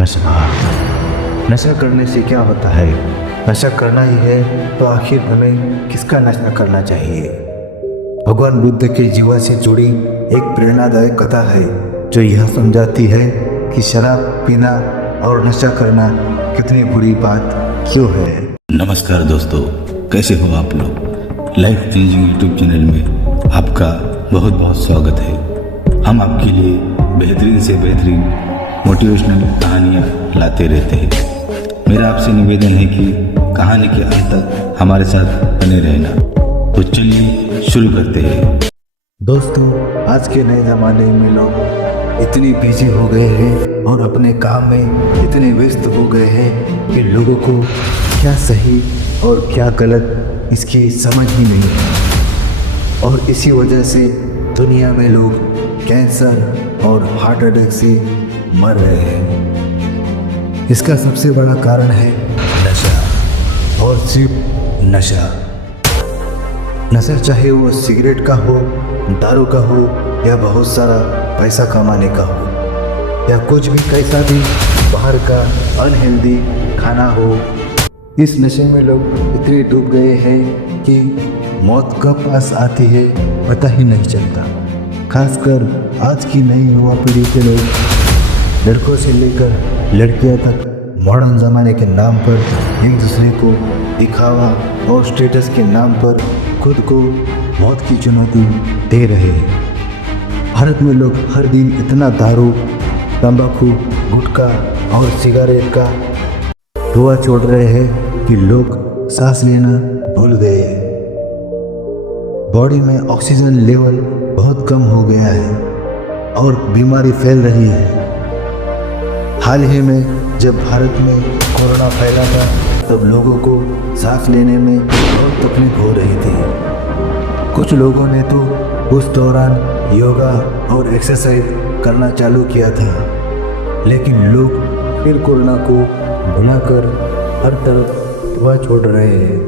नशा। नशा करने से क्या होता है? नशा करना ही है तो आखिर हमें किसका नशा करना चाहिए? भगवान बुद्ध के जीवन से जुड़ी एक प्रेरणादायक कथा है जो यह समझाती है कि शराब पीना और नशा करना कितनी बुरी बात क्यों है। नमस्कार दोस्तों, कैसे हो आप लोग। लाइफ एनर्जी यूट्यूब चैनल में आपका बहुत बहुत स्वागत है। हम आपके लिए बेहतरीन से बेहतरीन मोटिवेशनल कहानियाँ लाते रहते हैं। मेरा आपसे निवेदन है कि कहानी के अंत तक हमारे साथ बने रहना। तो चलिए शुरू करते हैं। दोस्तों, आज के नए ज़माने में लोग इतनी बिजी हो गए हैं और अपने काम में इतने व्यस्त हो गए हैं कि लोगों को क्या सही और क्या गलत इसकी समझ ही नहीं है। और इसी वजह से दुनिया में लोग कैंसर और हार्ट अटैक से मर रहे हैं। इसका सबसे बड़ा कारण है नशा, और सिर्फ नशा। नशा चाहे वो सिगरेट का हो, दारू का हो, या बहुत सारा पैसा कमाने का हो, या कुछ भी कैसा भी बाहर का अनहेल्दी खाना हो। इस नशे में लोग इतने डूब गए हैं कि मौत कब पास आती है पता ही नहीं चलता। खासकर आज की नई युवा पीढ़ी के लोग लड़कों से लेकर लड़कियां तक मॉडर्न ज़माने के नाम पर एक दूसरे को दिखावा और स्टेटस के नाम पर खुद को मौत की चुनौती दे रहे हैं। भारत में लोग हर दिन इतना दारू, तंबाकू, गुटखा और सिगरेट का धुआं छोड़ रहे हैं कि लोग सांस लेना भूल गए हैं। बॉडी में ऑक्सीजन लेवल बहुत कम हो गया है और बीमारी फैल रही है। हाल ही में जब भारत में कोरोना फैला था तब लोगों को सांस लेने में बहुत तकलीफ हो रही थी। कुछ लोगों ने तो उस दौरान योगा और एक्सरसाइज करना चालू किया था, लेकिन लोग फिर कोरोना को भुलाकर हर तरफ धुआं छोड़ रहे हैं।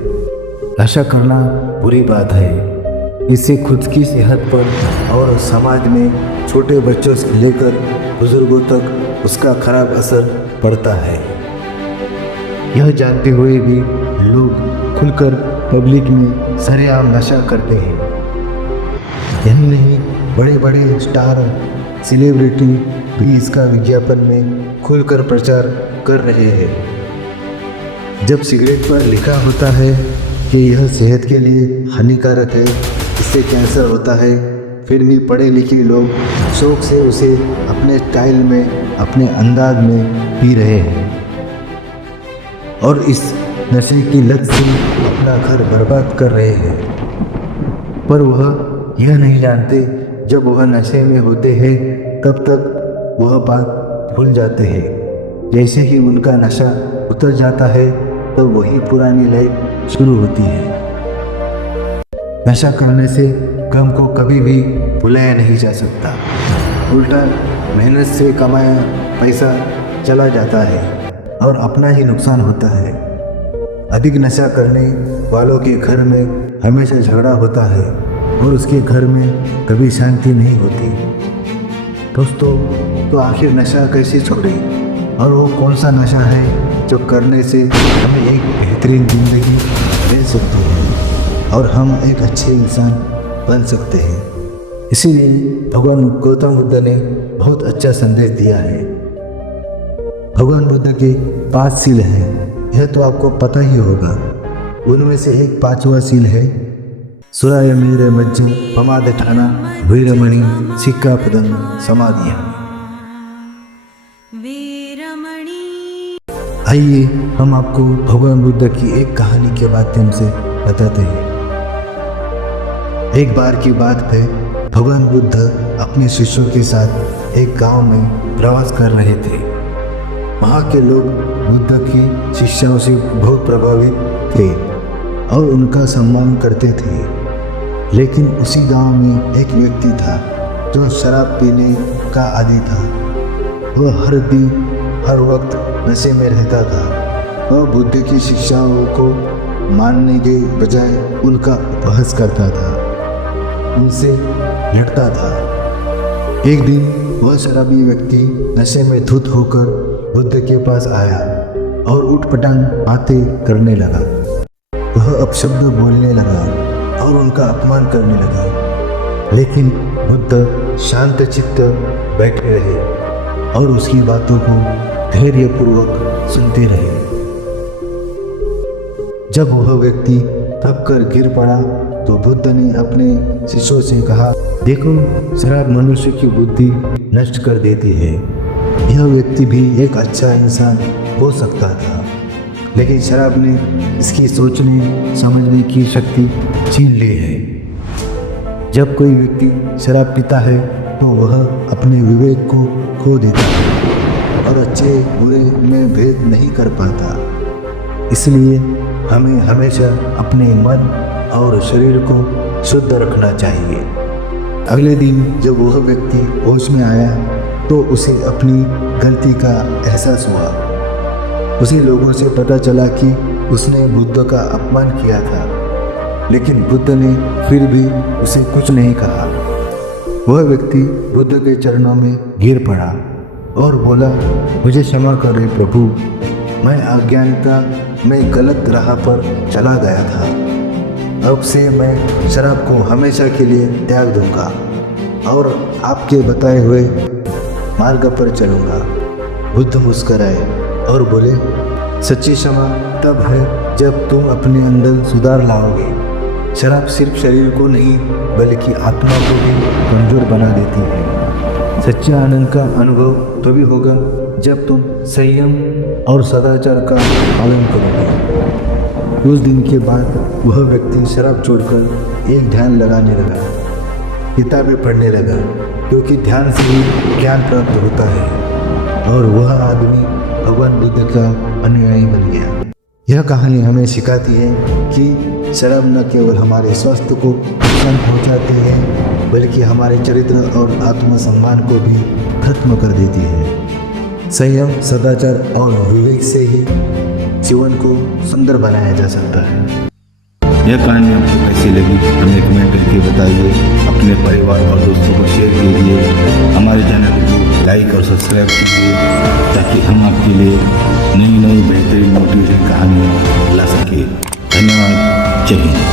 नशा करना बुरी बात है। इससे खुद की सेहत पर और समाज में छोटे बच्चों से लेकर बुजुर्गों तक उसका खराब असर पड़ता है। यह जानते हुए भी लोग खुलकर पब्लिक में सरेआम नशा करते हैं। यही नहीं, बड़े बड़े स्टार सेलिब्रिटी भी इसका विज्ञापन में खुलकर प्रचार कर रहे हैं। जब सिगरेट पर लिखा होता है कि यह सेहत के लिए हानिकारक है, इससे कैंसर होता है, फिर भी पढ़े लिखे लोग शौक से उसे अपने स्टाइल में, अपने अंदाज में पी रहे हैं और इस नशे की लत से अपना घर बर्बाद कर रहे हैं। पर वह यह नहीं जानते जब वह नशे में होते हैं तब तक वह बात भूल जाते हैं। जैसे ही उनका नशा उतर जाता है तब वही पुरानी लाइफ शुरू होती है। नशा करने से गम को कभी भी भुलाया नहीं जा सकता। उल्टा मेहनत से कमाया पैसा चला जाता है और अपना ही नुकसान होता है। अधिक नशा करने वालों के घर में हमेशा झगड़ा होता है और उसके घर में कभी शांति नहीं होती। दोस्तों, तो आखिर नशा कैसे छोड़ें, और वो कौन सा नशा है जो करने से हमें एक बेहतरीन ज़िंदगी दे सकती है और हम एक अच्छे इंसान बन सकते हैं। इसीलिए भगवान गौतम बुद्ध ने बहुत अच्छा संदेश दिया है। भगवान बुद्ध के 5 सील हैं, यह तो आपको पता ही होगा। उनमें से एक 5वां सील है सुराय मेरे मज्जु पमादठाना वीरमणि सिक्कापदं समाधिया। आइए हम आपको भगवान बुद्ध की एक कहानी के माध्यम से बताते हैं। एक बार की बात है, भगवान बुद्ध अपने शिष्यों के साथ एक गांव में प्रवास कर रहे थे। वहाँ के लोग बुद्ध की शिक्षाओं से बहुत प्रभावित थे और उनका सम्मान करते थे। लेकिन उसी गांव में एक व्यक्ति था जो शराब पीने का आदी था। वह हर दिन हर वक्त नशे में रहता था। वह बुद्ध की शिक्षाओं को मानने के बजाय उनका उपहास करता था, उनसे लड़ता था। एक दिन वह शराबी व्यक्ति नशे में धुत होकर बुद्ध के पास आया और उठपटांग बातें करने लगा। वह अपशब्द बोलने लगा और उनका अपमान करने लगा, लेकिन बुद्ध शांत चित्त बैठे रहे और उसकी बातों को धैर्यपूर्वक सुनते रहे। जब वह व्यक्ति थक कर गिर पड़ा तो बुद्ध ने अपने शिष्यों से कहा, देखो, शराब मनुष्य की बुद्धि नष्ट कर देती है। यह व्यक्ति भी एक अच्छा इंसान हो सकता था, लेकिन शराब ने इसकी सोचने समझने की शक्ति छीन ली है। जब कोई व्यक्ति शराब पीता है तो वह अपने विवेक को खो देता है और अच्छे बुरे में भेद नहीं कर पाता। इसलिए हमें हमेशा अपने मन और शरीर को शुद्ध रखना चाहिए। अगले दिन जब वह व्यक्ति होश में आया तो उसे अपनी गलती का एहसास हुआ। उसे लोगों से पता चला कि उसने बुद्ध का अपमान किया था, लेकिन बुद्ध ने फिर भी उसे कुछ नहीं कहा। वह व्यक्ति बुद्ध के चरणों में गिर पड़ा और बोला, मुझे क्षमा करें प्रभु, मैं अज्ञानता में गलत राह पर चला गया था। अब से मैं शराब को हमेशा के लिए त्याग दूंगा और आपके बताए हुए मार्ग पर चलूंगा। बुद्ध मुस्कराए और बोले, सच्ची क्षमा तब है जब तुम अपने अंदर सुधार लाओगे। शराब सिर्फ शरीर को नहीं बल्कि आत्मा को भी कमजोर बना देती है। सच्चे आनंद का अनुभव तभी होगा जब तुम संयम और सदाचार का पालन करोगे। उस दिन के बाद वह व्यक्ति शराब छोड़कर एक ध्यान लगाने लगा, किताबें पढ़ने लगा, क्योंकि ध्यान से ही ज्ञान प्राप्त होता है, और वह आदमी भगवान बुद्ध का अनुयायी बन गया। यह कहानी हमें सिखाती है कि शराब न केवल हमारे स्वास्थ्य को नुकसान पहुंचाती है, बल्कि हमारे चरित्र और आत्मसम्मान को भी खत्म कर देती है। संयम, सदाचार और विवेक से ही जीवन को सुंदर बनाया जा सकता है। यह कहानी आपको कैसी लगी हमें कमेंट करके बताइए। अपने परिवार और दोस्तों को शेयर कीजिए। हमारे चैनल को लाइक और सब्सक्राइब कीजिए ताकि हम आपके लिए नई नई बेहतरीन मोटिवेशन कहानियाँ ला सके। धन्यवाद। जय हिंद।